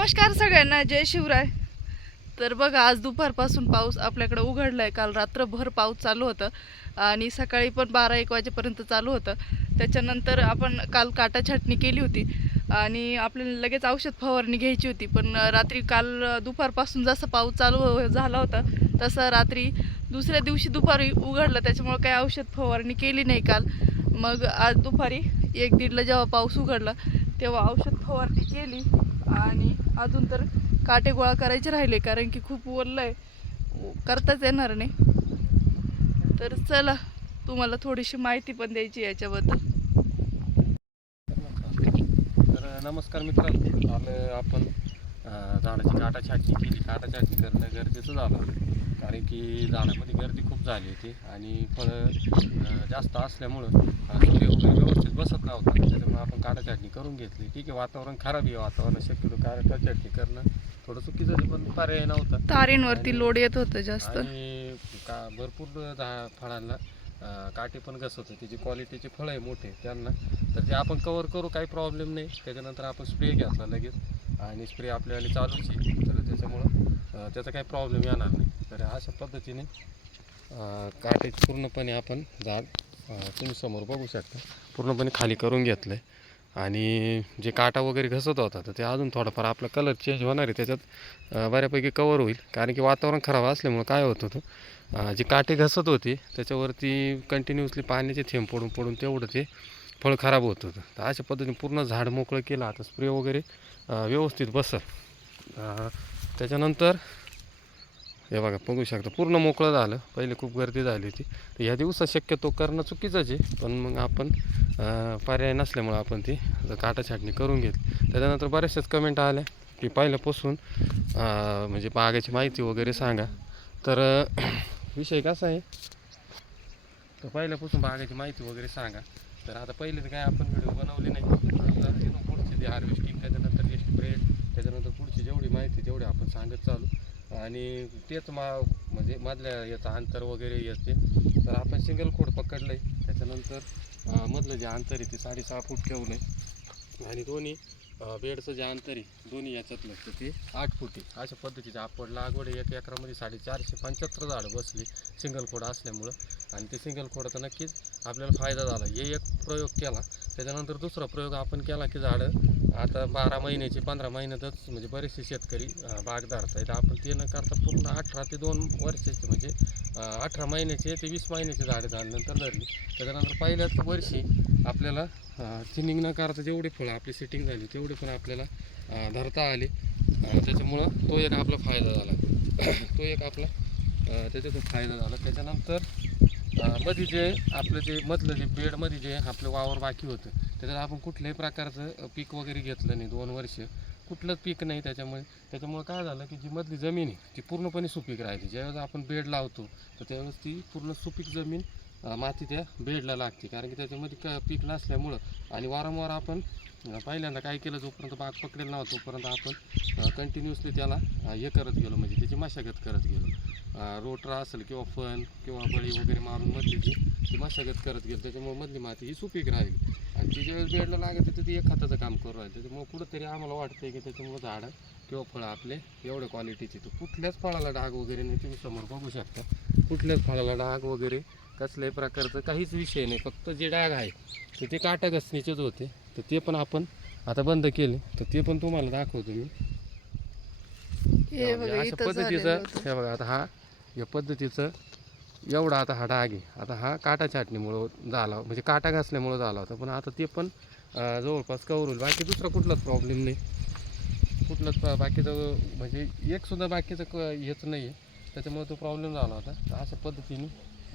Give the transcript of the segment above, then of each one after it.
नमस्कार सगळ्यांना, जय शिवराय. तर बघा, आज दुपारपासून पाऊस आपल्याकडे उघडलाय. काल रात्रभर पाऊस चालू होता आणि सकाळी पण 12-1 वाजेपर्यंत चालू होतं. त्याच्यानंतर आपण काल काटा छाटणी केली होती आणि आपल्याला लगेच औषध फवारणी घ्यायची होती. पण रात्री काल दुपारपासून जसा पाऊस चालू झाला होता तसं रात्री दुसऱ्या दिवशी दुपारी उघडलं, त्याच्यामुळे काही औषध फवारणी केली नाही काल. मग आज दुपारी 1-1:30ला जेव्हा पाऊस उघडला तेव्हा औषध फवारणी केली आणि अजून तर काटे गोळा करायचे राहिले, कारण की खूप ओलं आहे, करताच येणार नाही. तर चला, तुम्हाला थोडीशी माहिती पण द्यायची याच्याबद्दल. तर नमस्कार मित्रांनो, आपण झाडाची काटा छाटणी केली. काटा छाटणी करणं गरजेचं झालं, कारण की झाडामध्ये गर्दी खूप झाली होती आणि फळं जास्त असल्यामुळं सूर्य वगैरे व्यवस्थित बसत नव्हता. त्याच्यामुळे आपण काटा छाटणी करून घेतली. ठीक आहे, वातावरण खराब आहे, वातावरण शक्यतो काटा छाटणी करणं थोडं चुकीचं आहे, पण पर्याय नव्हता. तारींवरती लोड येत होतं जास्त आणि भरपूर फळांना काटे पण घसत होते. त्याची क्वालिटीचे फळं आहे मोठे त्यांना, तर ते आपण कवर करू, काही प्रॉब्लेम नाही. त्याच्यानंतर आपण स्प्रे घेतला लगेच आणि स्प्रे आपल्याला चालूच आहे, तर त्याच्यामुळं त्याचा काही प्रॉब्लेम येणार नाही. तर अशा पद्धतीने काटे पूर्णपणे आपण झाड तुम्ही समोर बघू शकता पूर्णपणे खाली करून घेतलं आहे. आणि जे काटा वगैरे घसत होता तर ते अजून थोडाफार आपला कलर चेंज होणार आहे, त्याच्यात बऱ्यापैकी कवर होईल. कारण की वातावरण खराब असल्यामुळं काय होत होतं, जे काटे घसत होते त्याच्यावरती कंटिन्युअसली पाण्याचे थेंब पडून पडून तेवढं ते फळ खराब होत होतं. तर अशा पद्धतीने पूर्ण झाड मोकळं केलं. आता स्प्रे वगैरे व्यवस्थित बसल. त्याच्यानंतर हे बघा, बघू शकता पूर्ण मोकळं झालं. पहिले खूप गर्दी झाली होती, तर ह्या दिवसात शक्यतो करणं चुकीचंच आहे, पण मग आपण पर्याय नसल्यामुळं आपण ती काटा छाटणी करून घेतली. त्याच्यानंतर बऱ्याचशाच कमेंट आल्या की पहिल्यापासून म्हणजे बागेची माहिती वगैरे सांगा. तर विषय कसा आहे, तर पहिल्यापासून बागेची माहिती वगैरे सांगा. तर आता पहिले तर काय आपण व्हिडिओ बनवले नाही. आता तिथून पुढची हार्वेस्टिंग, त्याच्यानंतर जे स्प्रे, त्याच्यानंतर पुढची जेवढी माहिती तेवढी आपण सांगत चालू. आणि तेच म्हणजे मधल्या याचं अंतर वगैरे येते. तर आपण सिंगल खोड पकडलं आहे. त्याच्यानंतर मधलं जे अंतर आहे ते 6.5 फूट ठेवलं आहे आणि दोन्ही बेडचं जे अंतर आहे दोन्ही याच्यातलं तर ते 8 फूट आहे. अशा पद्धतीचे आपण लागवड 1 एकरामध्ये 475 झाडं बसली सिंगल खोड असल्यामुळं. आणि ते सिंगल खोडाचा नक्कीच आपल्याला फायदा झाला. हे एक प्रयोग केला. त्याच्यानंतर दुसरा प्रयोग आपण केला की झाडं आता 12 महिन्याची 15 महिन्यातच म्हणजे बरेचसे शेतकरी बाग धरतायत. आपण ते न करता पूर्ण 18 ते 2 वर्षाचे म्हणजे 18 महिन्याचे ते 20 महिन्याचे झाडं झाल्यानंतर धरली. त्याच्यानंतर पहिल्याच वर्षी आपल्याला थिनिंग न करता जेवढे फळं आपली सेटिंग झाली तेवढे पण आपल्याला धरता आले. त्याच्यामुळं तो एक आपला फायदा झाला. तो एक आपला त्याच्यातून फायदा झाला. त्याच्यानंतर मध्ये जे आपलं जे मधलं जे बेडमध्ये जे आपलं वावर बाकी होतं त्याच्यात आपण कुठल्याही प्रकारचं पीक वगैरे घेतलं नाही 2 वर्ष, कुठलंच पीक नाही. त्याच्यामुळे काय झालं की जी मधली जमीन आहे ती पूर्णपणे सुपीक राहिली. ज्यावेळेस आपण बेड लावतो तर त्यावेळेस ती पूर्ण सुपीक जमीन माती त्या बेडला लागते, कारण की त्याच्यामध्ये पीक नसल्यामुळं. आणि वारंवार आपण पहिल्यांदा काय केलं, जोपर्यंत बाग पकडेल नव्हतं तोपर्यंत आपण कंटिन्युअसली त्याला हे करत गेलो, म्हणजे त्याची मशागत करत गेलो. रोटरा असेल किंवा फन किंवा बळी वगैरे मारून मधली ती मशागत करत गेलो. त्याच्यामुळे मधली माती ही सुपीक राहील. आणि ती ज्यावेळेस बेडला लागत तिथे ती एक खताचं काम करू राहील. त्याच्यामुळे कुठंतरी आम्हाला वाटतं की त्याच्यामुळं झाडं किंवा फळं आपले एवढ्या क्वालिटीचे, तर कुठल्याच फळाला डाग वगैरे नाही. तुम्ही समोर बघू शकता कुठल्याच फळाला डाग वगैरे कसल्याही प्रकारचं काहीच विषय नाही. फक्त जे डाग आहे तर ते काटा घसणीचेच होते, तर ते पण आपण आता बंद केले. तर ते पण तुम्हाला दाखवतो मी. अशा पद्धतीचं हे बघा, आता हा या पद्धतीचं एवढा आता हा डाग आहे. आता हा काटा छाटणीमुळं झाला, म्हणजे काटा घासल्यामुळं झाला होता, पण आता ते पण जवळपास कवर होईल. बाकी दुसरा कुठलाच प्रॉब्लेम नाही, कुठलंच बाकीचं म्हणजे एकसुद्धा बाकीचं हेच नाही आहे. त्याच्यामुळे तो प्रॉब्लेम झाला होता. तर अशा पद्धतीने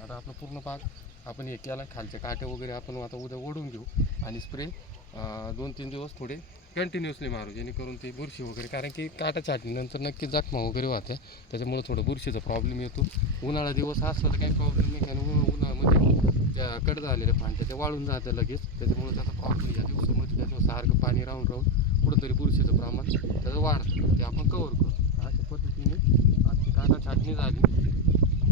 आता आपलं पूर्ण बाग आपण हे केला. खालचे काटे वगैरे आपण आता उद्या ओढून घेऊ आणि स्प्रे 2-3 दिवस थोडे कंटिन्युअसली मारू, जेणेकरून ते बुरशी वगैरे, कारण की काटा छाटणीनंतर नक्की जखमा वगैरे होत्या, त्याच्यामुळे थोडं बुरशीचा प्रॉब्लेम येतो. उन्हाळा दिवस असला तर काही प्रॉब्लेम नाही, कारण उन्हाळ्यामध्ये त्या कट झालेल्या फांट्या त्या वाळून जातं लगेच. त्याच्यामुळे त्याचा प्रॉब्लेम या दिवसामध्ये त्याच्यावर सारखं पाणी राहून कुठंतरी बुरशीचं प्रमाण त्याचं वाढतं, ते आपण कवर करतो. अशा पद्धतीने आजची काटा छाटणी झाली.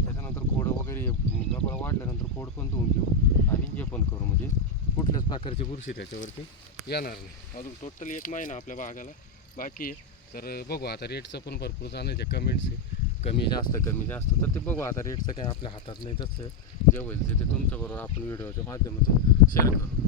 त्याच्यानंतर खोडं वगैरे गबळ वाढल्यानंतर खोड पण धुवून घेऊ आणि हे पण करू, म्हणजे कुठल्याच प्रकारची बुरशी त्याच्यावरती येणार नाही. अजून टोटली 1 महिना आपल्या बागाला बाकी आहे. तर बघू आता रेटचं पण भरपूर जाण्याचे कमेंट्स आहे, कमी जास्त कमी जास्त, तर ते बघू आता रेटचं काय आपल्या हातात नाही, जसं जे होईल ते तुमच्याबरोबर आपण व्हिडिओच्या माध्यमातून शेअर करू.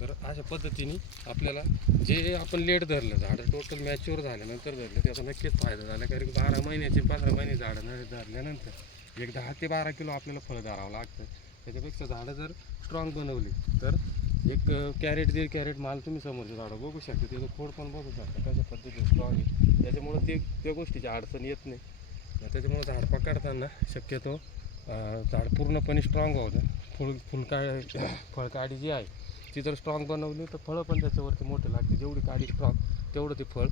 तर अशा पद्धतीने आपल्याला जे आपण लेट धरलं झाडं टोटल मॅच्युअर झाल्यानंतर धरलं त्याचा नक्कीच फायदा झाला, कारण 12 महिन्याचे 15 महिने झाडं धरल्यानंतर एक 10 ते 12 किलो आपल्याला फळं धरावं लागतं. त्याच्यापेक्षा झाडं जर स्ट्रॉंग बनवली तर एक कॅरेट 1.5 कॅरेट माल तुम्ही समोरचे झाडं बघू शकता, त्याचं खोड पण बघू शकता कशा पद्धतीने स्ट्रॉंग आहे. त्याच्यामुळं त्या गोष्टीची अडचण येत नाही. त्याच्यामुळं झाड पकडताना शक्यतो झाड पूर्णपणे स्ट्रॉंग होतं. फळकाडी जी आहे ती जर स्ट्रॉंग बनवली तर फळं पण त्याच्यावरती मोठे लागते. जेवढी काडी स्ट्रॉंग तेवढं ते फळ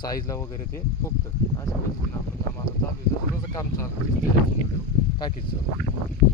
साईजला वगैरे ते फुगतं. अशा पद्धतीनं आपण काम आता चालू आहे, जसं काम चालू आहे टाकीचं.